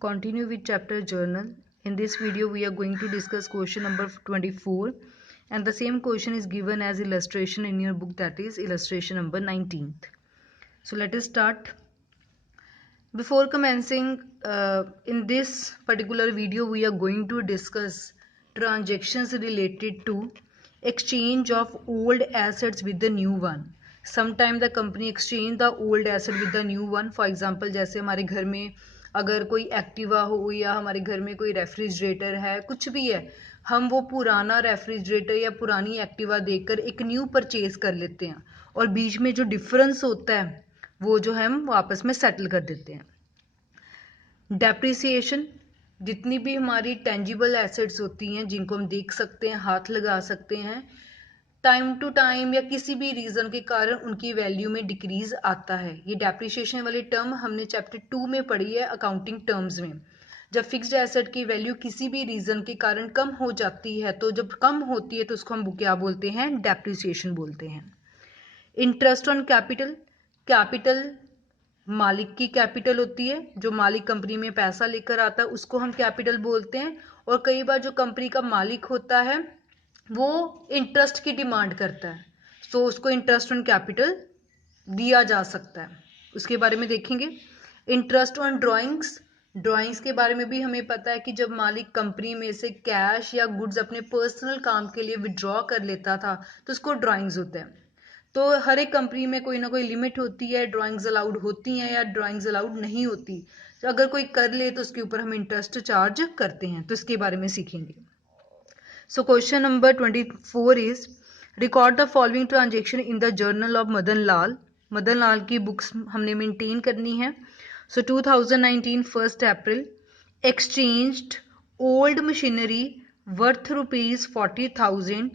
Continue with chapter journal. In this video we are going to discuss question number 24 and the same question is given as illustration in your book, that is illustration number 19th. So let us start. Before commencing, in this particular video we are going to discuss transactions related to exchange of old assets with the new one. Sometime the company exchange the old asset with the new one. For example, जैसे हमारे घर में अगर कोई Activa हो या हमारे घर में कोई रेफ्रिजरेटर है, कुछ भी है, हम वो पुराना रेफ्रिजरेटर या पुरानी एक्टिवा देकर एक न्यू परचेज कर लेते हैं और बीच में जो डिफरेंस होता है वो जो हम वापस में सेटल कर देते हैं। डेप्रिसिएशन, जितनी भी हमारी टेंजिबल एसेट्स होती हैं जिनको हम देख सकते हैं, हाथ लगा सकते हैं, टाइम टू टाइम या किसी भी रीज़न के कारण उनकी वैल्यू में डिक्रीज आता है। ये डेप्रिसिएशन वाली टर्म हमने चैप्टर 2 में पढ़ी है अकाउंटिंग टर्म्स में। जब फिक्स्ड एसेट की वैल्यू किसी भी रीज़न के कारण कम हो जाती है, तो जब कम होती है तो उसको हम क्या बोलते हैं? डेप्रिसिएशन बोलते हैं। इंटरेस्ट ऑन कैपिटल, कैपिटल मालिक की कैपिटल होती है, जो मालिक कंपनी में पैसा लेकर आता है उसको हम कैपिटल बोलते हैं। और कई बार जो कंपनी का मालिक होता है वो इंटरेस्ट की डिमांड करता है, तो उसको इंटरेस्ट ऑन कैपिटल दिया जा सकता है, उसके बारे में देखेंगे। इंटरेस्ट ऑन ड्राइंग्स, ड्राइंग्स के बारे में भी हमें पता है कि जब मालिक कंपनी में से कैश या गुड्स अपने पर्सनल काम के लिए विड्रॉ कर लेता था तो उसको ड्राइंग्स होते हैं। तो हर एक कंपनी में कोई ना कोई लिमिट होती है, ड्राइंग्स अलाउड होती हैं या ड्राइंग्स अलाउड नहीं होती, तो अगर कोई कर ले तो उसके ऊपर हम इंटरेस्ट चार्ज करते हैं, तो इसके बारे में सीखेंगे। So question number 24 is record the following transaction in the journal of Madan Lal. Madan Lal की बुक्स हमने मेंटेन करनी है। So 2019 1st April exchanged old machinery worth rupees 40,000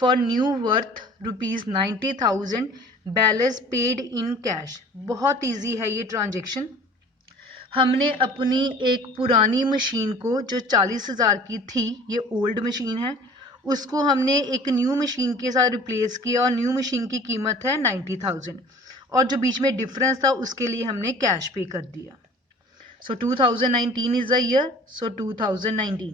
for new worth rupees 90,000, balance paid in cash। बहुत easy है ये transaction. हमने अपनी एक पुरानी मशीन को जो 40,000 की थी, ये ओल्ड मशीन है, उसको हमने एक न्यू मशीन के साथ रिप्लेस किया और न्यू मशीन की कीमत है 90,000 और जो बीच में डिफरेंस था उसके लिए हमने कैश पे कर दिया। सो 2019 is the year, so 2019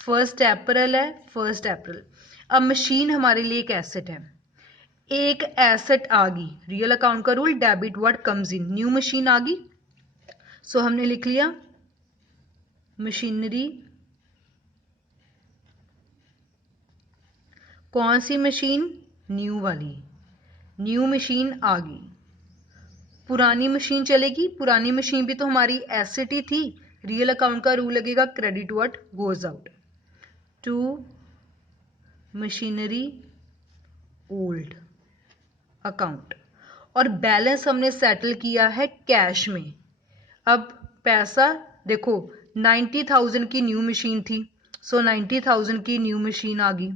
1st अप्रैल है, 1st अप्रैल। अब मशीन हमारे लिए एक एसेट है, एक एसेट आ गई, रियल अकाउंट का rule debit what comes in, new machine आ गई। सो हमने लिख लिया मशीनरी, कौन सी मशीन? न्यू वाली, न्यू मशीन आ गई। पुरानी मशीन चलेगी, पुरानी मशीन भी तो हमारी एसेट ही थी, रियल अकाउंट का रूल लगेगा credit what goes out to machinery old account. और बैलेंस हमने सेटल किया है कैश में। अब पैसा देखो, 90,000 की न्यू मशीन थी, सो 90,000 की न्यू मशीन आ गई।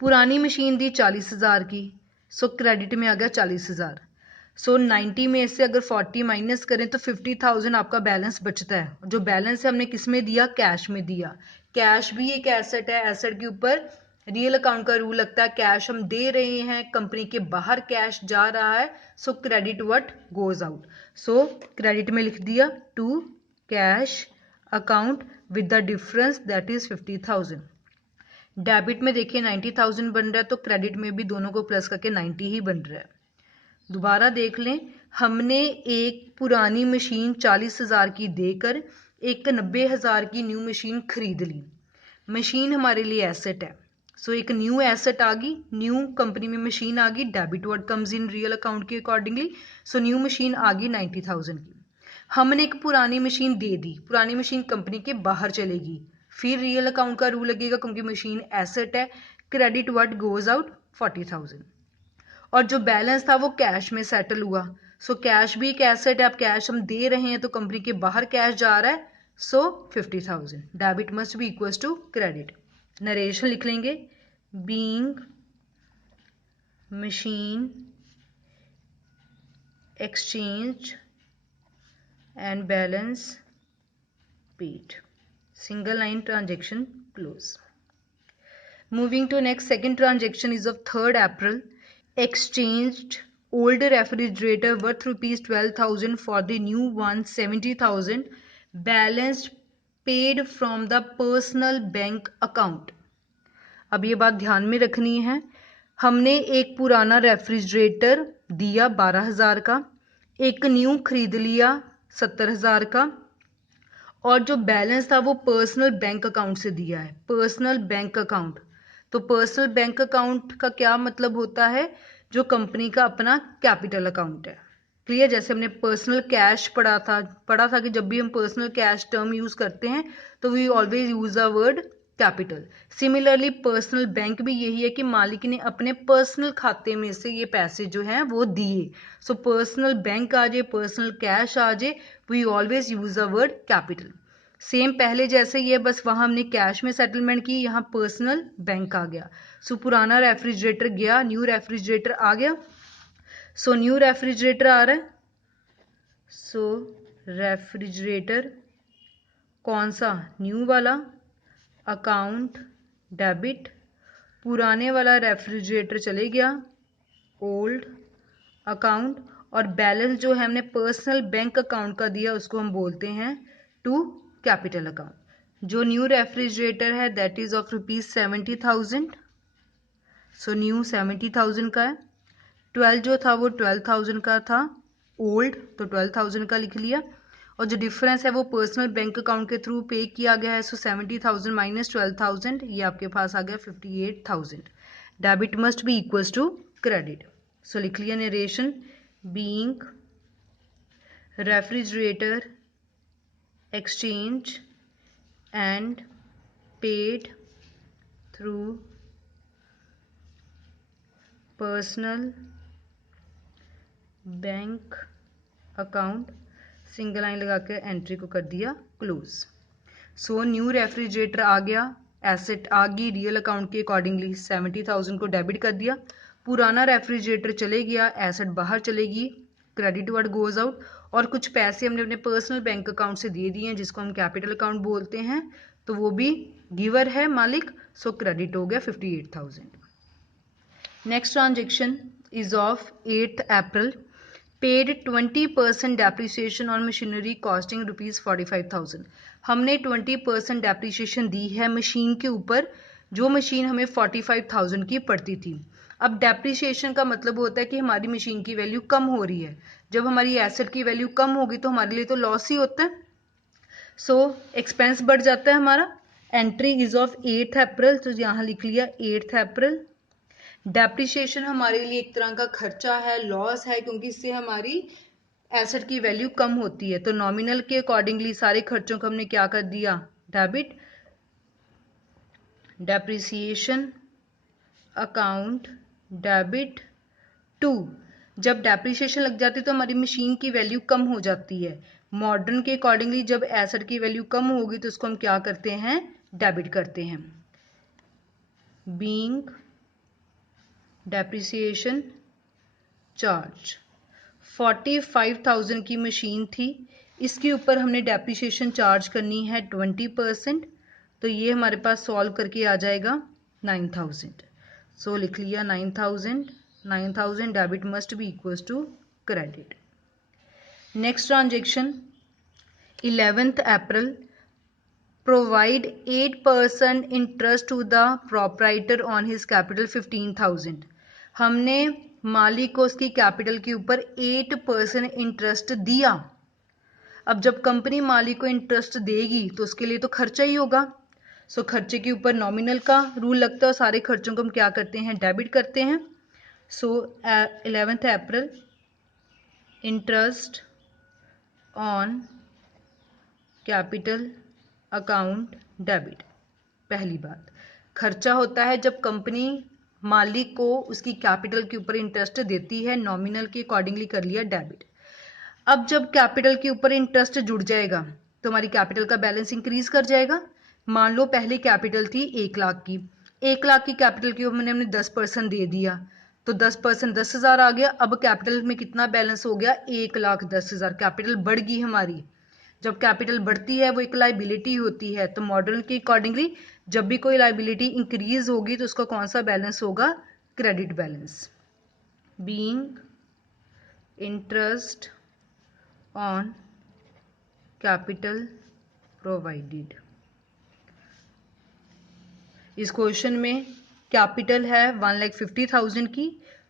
पुरानी मशीन थी 40,000 की, सो क्रेडिट में आ गया 40,000। सो 90 में से अगर 40 माइनस करें तो 50,000 आपका बैलेंस बचता है। जो बैलेंस है हमने किस में दिया? कैश में दिया। कैश भी एक एसेट है, एसेट के ऊपर रियल अकाउंट का रूल लगता है। कैश हम दे रहे हैं, कंपनी के बाहर कैश जा रहा है, so credit what goes out. So credit में लिख दिया to cash account with the difference that is 50,000। Debit में देखिए 90,000 बन रहा है, तो क्रेडिट में भी दोनों को प्लस करके 90 ही बन रहा है। दोबारा देख लें, हमने एक पुरानी मशीन 40,000 की देकर एक 90,000 की न्यू मशीन खरीद ली। मशीन हमारे लिए एसेट है, सो एक न्यू एसेट आ गई, न्यू कंपनी में मशीन आ गई, debit word comes in real account के अकॉर्डिंगली। सो न्यू मशीन आ गई 90,000 की। हमने एक पुरानी मशीन दे दी, पुरानी मशीन कंपनी के बाहर चलेगी, फिर रियल अकाउंट का रूल लगेगा क्योंकि मशीन एसेट है, क्रेडिट वर्ड गोज आउट 40,000। और जो बैलेंस था वो कैश में सेटल हुआ। सो कैश भी एक एसेट है, अब कैश हम दे रहे हैं तो कंपनी के बाहर कैश जा रहा है, so 50,000। Debit must be equal to credit. Narration लिख लेंगे, being machine exchange and balance paid, single line transaction close. Moving to next, second transaction is of 3rd April. Exchanged old refrigerator worth rupees 12,000 for the new one 70,000, balance paid from the personal bank account. अब ये बात ध्यान में रखनी है, हमने एक पुराना रेफ्रिजरेटर दिया 12,000 का, एक न्यू खरीद लिया 70,000 का, और जो बैलेंस था वो पर्सनल बैंक अकाउंट से दिया है। पर्सनल बैंक अकाउंट, तो पर्सनल बैंक अकाउंट का क्या मतलब होता है, जो कंपनी का अपना कैपिटल अकाउंट है। क्लियर? जैसे हमने पर्सनल कैश पढ़ा था कि जब भी हम पर्सनल कैश टर्म यूज करते हैं तो we always use a word capital. Similarly personal bank भी यही है कि मालिक ने अपने पर्सनल खाते में से ये पैसे जो हैं वो दिए। सो पर्सनल बैंक आ जाए, पर्सनल कैश आ जाए, we always use a word capital. Same पहले जैसे ही है, बस वहां हमने कैश में सेटलमेंट की, यहाँ पर्सनल बैंक आ गया। सो पुराना रेफ्रिजरेटर गया, न्यू रेफ्रिजरेटर आ गया। सो न्यू रेफ्रिजरेटर आ रहा है। सो रेफ्रिजरेटर कौन सा, न्यू वाला, अकाउंट डेबिट। पुराने वाला रेफ्रिजरेटर चले गया, ओल्ड अकाउंट, और बैलेंस जो है हमने पर्सनल बैंक अकाउंट का दिया उसको हम बोलते हैं टू कैपिटल अकाउंट। जो न्यू रेफ्रिजरेटर है that is of ₹70,000। So new 70,000 का है। 12 जो था वो 12,000 का था, ओल्ड तो 12,000 का लिख लिया, और जो डिफरेंस है वो पर्सनल बैंक अकाउंट के थ्रू पे किया गया है। सो 70,000 माइनस 12,000, ये आपके पास आ गया 58,000। Debit must be equals to credit. So लिख लिया narration, being refrigerator exchange and paid through personal bank account, single line लगा के एंट्री को कर दिया क्लोज। सो न्यू रेफ्रिजरेटर आ गया, एसेट आ गई रियल अकाउंट के अकॉर्डिंगली, 70,000 को डेबिट कर दिया। पुराना रेफ्रिजरेटर चले गया, एसेट बाहर चलेगी, क्रेडिट वर्ड गोज आउट, और कुछ पैसे हमने अपने पर्सनल बैंक अकाउंट से दे दिए हैं जिसको हम कैपिटल अकाउंट बोलते हैं, तो वो भी गिवर है मालिक। सो क्रेडिट हो गया 58,000। Next transaction is of 8th April, paid 20% depreciation on machinery costing ₹45,000। हमने 20% डेप्रिसिएशन दी है मशीन के ऊपर, जो मशीन हमें 45,000 की पड़ती थी। अब डेप्रिसिएशन का मतलब होता है कि हमारी मशीन की वैल्यू कम हो रही है। जब हमारी एसेट की वैल्यू कम होगी तो हमारे लिए तो लॉस ही होता है। सो एक्सपेंस बढ़ जाता है हमारा। एंट्री इज ऑफ 8th अप्रैल, तो यहाँ लिख लिया 8th अप्रैल। डेप्रिसिएशन हमारे लिए एक तरह का खर्चा है, लॉस है, क्योंकि इससे हमारी एसेट की वैल्यू कम होती है। तो नॉमिनल के अकॉर्डिंगली सारे खर्चों को हमने क्या कर दिया, debit. Depreciation account debit to, जब डेप्रिसिएशन लग जाती है तो हमारी मशीन की वैल्यू कम हो जाती है। मॉडर्न के अकॉर्डिंगली जब एसेट की वैल्यू कम होगी तो उसको हम क्या करते हैं, डेबिट करते हैं। बीइंग डेप्रिसिएशन चार्ज 45,000 की मशीन थी, इसके ऊपर हमने डेप्रिसिएशन चार्ज करनी है 20%, तो ये हमारे पास सॉल्व करके आ जाएगा 9,000। सो लिख लिया 9,000 debit must be equals to credit. Next transaction 11th April, provide 8% interest to the proprietor on his capital 15,000। हमने मालिक को उसकी कैपिटल के ऊपर 8% इंटरेस्ट दिया। अब जब कंपनी मालिक को इंटरेस्ट देगी तो उसके लिए तो खर्चा ही होगा। सो खर्चे के ऊपर नॉमिनल का रूल लगता है, और सारे खर्चों को हम क्या करते हैं, डेबिट करते हैं। सो 11th April, interest on capital account debit. पहली बात, खर्चा होता है जब कंपनी मालिक को उसकी कैपिटल के ऊपर इंटरेस्ट देती है, नॉमिनल के अकॉर्डिंगली कर लिया डेबिट। अब जब कैपिटल के ऊपर इंटरेस्ट जुड़ जाएगा तो हमारी कैपिटल का बैलेंस इंक्रीज कर जाएगा। मान लो पहले कैपिटल थी 1 लाख की, 1 लाख की कैपिटल के ऊपर हमने 10% दे दिया, तो 10% 10,000 आ गया। अब कैपिटल में कितना बैलेंस हो गया, 1,10,000। कैपिटल बढ़ गई हमारी। जब कैपिटल बढ़ती है वो एक लाइबिलिटी होती है, तो मॉडल के अकॉर्डिंगली जब भी कोई लाइबिलिटी इंक्रीज होगी तो उसका कौन सा बैलेंस होगा, credit balance. Being interest on capital provided. इस क्वेश्चन में कैपिटल है 1,50,000 की,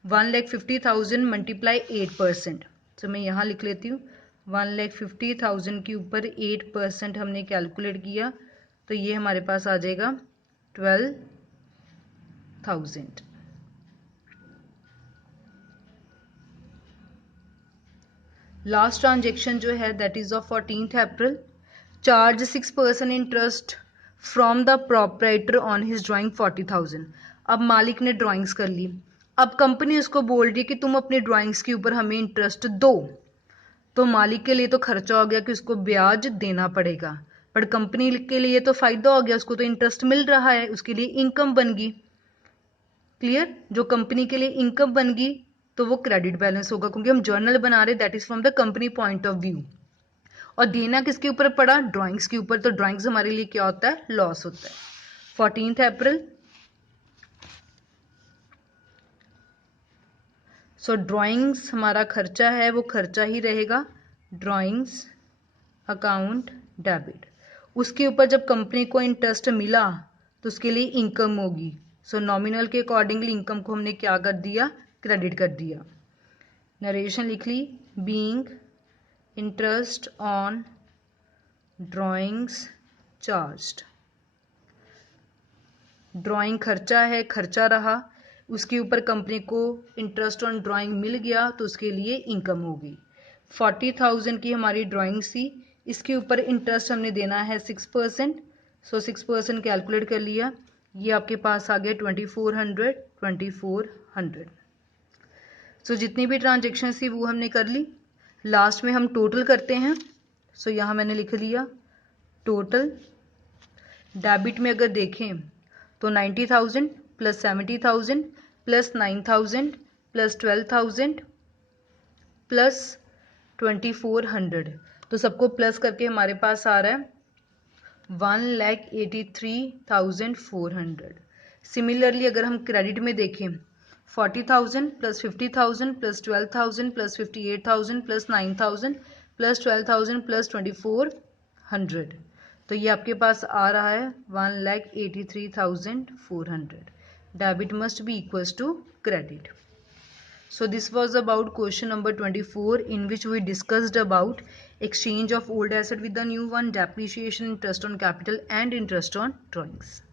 1,50,000 मल्टीप्लाई 8%। तो मैं यहाँ लिख लेती हूँ 1,50,000 के ऊपर 8% हमने कैलकुलेट किया, तो ये हमारे पास आ जाएगा 12,000। लास्ट ट्रांजेक्शन जो है that is of 14th April. Charge 6% interest from the proprietor on his drawing 40,000। अब मालिक ने ड्राइंग्स कर ली, अब कंपनी उसको बोल रही है कि तुम अपनी ड्राइंग्स के ऊपर हमें इंटरेस्ट दो। तो मालिक के लिए तो खर्चा हो गया कि उसको ब्याज देना पड़ेगा, पर कंपनी के लिए तो फायदा हो गया, उसको तो इंटरेस्ट मिल रहा है, उसके लिए इनकम बन गई। क्लियर? जो कंपनी के लिए इनकम बन गई तो वो क्रेडिट बैलेंस होगा, क्योंकि हम जर्नल बना रहे that is from the company point of view. और देना किसके ऊपर पड़ा? ड्राइंग्स के ऊपर। तो ड्राइंग्स हमारे लिए क्या होता है? लॉस होता है। 14th अप्रैल। सो ड्राइंग्स हमारा खर्चा है, वो खर्चा ही रहेगा, ड्राइंग्स अकाउंट डेबिट। उसके ऊपर जब कंपनी को इंटरेस्ट मिला तो उसके लिए इनकम होगी। सो नॉमिनल के अकॉर्डिंगली इनकम को हमने क्या कर दिया? क्रेडिट कर दिया। नरेशन लिख ली, being interest on drawings charged. Drawing खर्चा है, खर्चा रहा, उसके ऊपर कंपनी को इंटरेस्ट ऑन ड्राइंग मिल गया तो उसके लिए इनकम होगी। 40,000 की हमारी ड्राइंग्स थी, इसके ऊपर इंटरेस्ट हमने देना है 6%। सो 6% कैलकुलेट कर लिया, ये आपके पास आ गया 2400। सो जितनी भी ट्रांजेक्शन थी वो हमने कर ली। लास्ट में हम टोटल करते हैं। सो यहाँ मैंने लिख लिया टोटल। डेबिट में अगर देखें तो 90,000 प्लस 70,000 प्लस 9,000 प्लस 12,000 प्लस 2400, तो सबको प्लस करके हमारे पास आ रहा है 1,83,400। सिमिलरली अगर हम क्रेडिट में देखें 40,000 plus 50,000 plus 12,000 plus 58,000 plus 9,000 plus 12,000 plus 2400, तो ये आपके पास आ रहा है 1,83,400. Debit must be equals to credit. So this was about question number 24, in which we discussed about exchange of old asset with the new one, depreciation, interest on capital and interest on drawings.